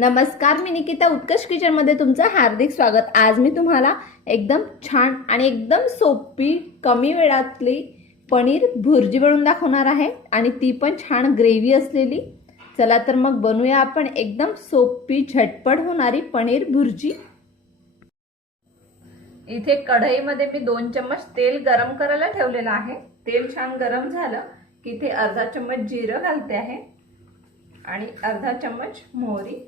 नमस्कार, मी निकिता उत्कर्ष किचन मध्ये तुमचं हार्दिक स्वागत। आज मी तुम्हाला एकदम छान आणि एकदम सोपी कमी वेळातली पनीर भुर्जी बनवून दाखवणार आहे आणि ती पण छान ग्रेव्ही असलेली। चला तर मग बनवूया आपण एकदम सोपी झटपट होणारी पनीर भुर्जी। इथे कढईमध्ये मी 2 चम्मच तेल गरम करायला ठेवलेलं आहे। तेल छान गरम झालं की इथे अर्धा चम्मच जिरं घालते आहे आणि अर्धा चम्मच मोहरी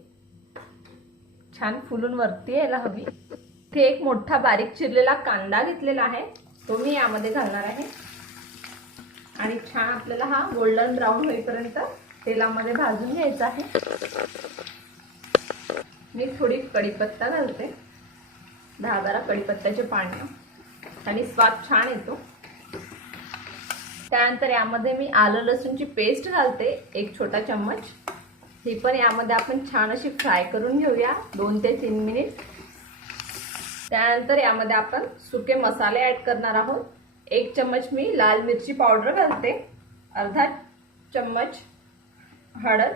छान फुलून वरती यायला हवी। इथे एक मोठा बारीक चिरलेला कांदा घेतलेला आहे, तो मी यामध्ये घालणार आहे आणि छान आपल्याला हा गोल्डन ब्राउन होईपर्यंत तेलामध्ये भाजून घ्यायचा आहे। मी थोडी कढीपत्ता घालते, 10-12 कढीपत्त्याचे पाने आणि स्वाद छान येतो। त्यानंतर यामध्ये मी आलं लसूणची पेस्ट घालते, 1 छोटा चम्मच। ही पण यामध्ये आपण छान अशी फ्राय करून घेऊया 2 ते 3 मिनिट। त्यानंतर यामध्ये आपण सुके मसाले ऐड करणार आहोत। 1 चम्मच मी लाल मिरची पावडर घालते, अर्धा चम्मच हळद,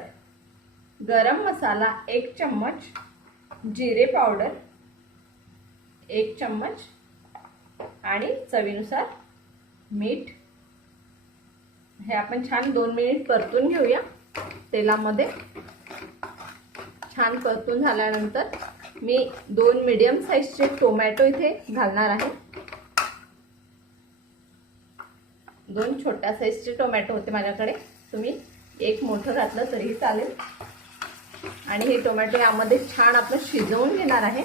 गरम मसाला 1 चम्मच, जिरे पावडर 1 चम्मच आणि चवीनुसार मीठ। हे आपण छान 2 मिनिट परतून घेऊया तेलामध्ये। छान परतून झाल्यानंतर मी 2 मीडियम साइजचे टोमॅटो इथे घालणार आहे। 2 छोट्या साइजचे टोमॅटो होते माझ्याकडे, तुम्ही 1 मोठं घातलं तरीही चालेल। आणि हे टोमॅटो यामध्ये छान आपण शिजवून घेणार आहे,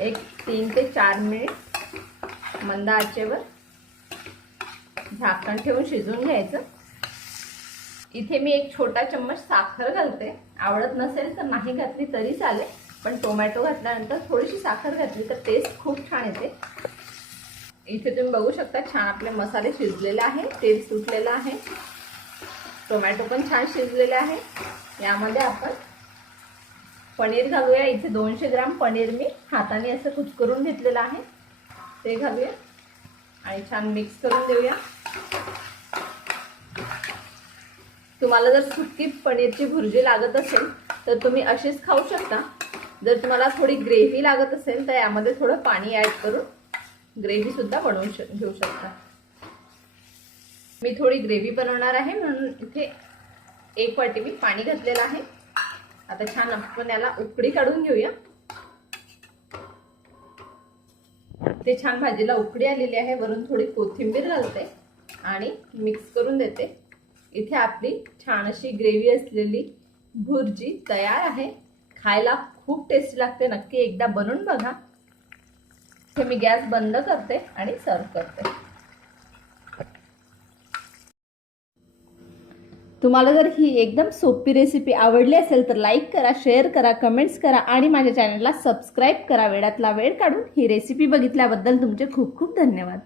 एक 3 ते 4 मिनिट मंद आचेवर झाकण ठेवून शिजवून घ्यायचं। इथे मी 1 छोटा चम्मच साखर घालते, आवडत नसेल तर नाही घातली तरी चालेल, पण टोमॅटो घातल्यानंतर थोडीशी साखर घातली तर टेस्ट खूप छान येते। इथे तुम्ही बघू शकता छान आपले मसाले शिजलेले आहे, तेल सुटलेलं आहे, टोमॅटो पण छान शिजलेले आहे। यामध्ये आपण पनीर घालूया। इथे 200 ग्राम पनीर मी हाताने असं कुस्करून घेतलेलं आहे, ते घालूया आणि छान मिक्स करून देऊया। तुम्हाला जर सुकी पनीरची भुर्जी लागत असेल तर तुम्ही अशीच खाऊ शकता। जर तुम्हाला थोडी ग्रेव्ही लागत असेल तर यामध्ये थोडं पाणी ऍड करून ग्रेव्ही सुद्धा बनवून घेऊ शकता। मी थोडी ग्रेव्ही बनवणार आहे म्हणून इथे 1 वाटी मी पाणी घातलेलं आहे। आता छान आपण याला उकळी काढून घेऊया। ते छान भाजीला उकळी आलेली आहे, वरून थोडी कोथिंबीर घालते आणि मिक्स करून देते। इथे आपली छान अशी ग्रेव्ही असलेली भुर्जी तयार आहे। खायला खूप टेस्टी लागते, नक्की एकदा बनवून बघा। इथे मी गॅस बंद करते आणि सर्व करते। तुम्हाला जर ही एकदम सोपी रेसिपी आवडली असेल तर लाईक करा, शेअर करा, कमेंट्स करा आणि माझ्या चॅनलला सबस्क्राईब करा। वेळातला वेळ काढून ही रेसिपी बघितल्याबद्दल तुमचे खूप खूप धन्यवाद।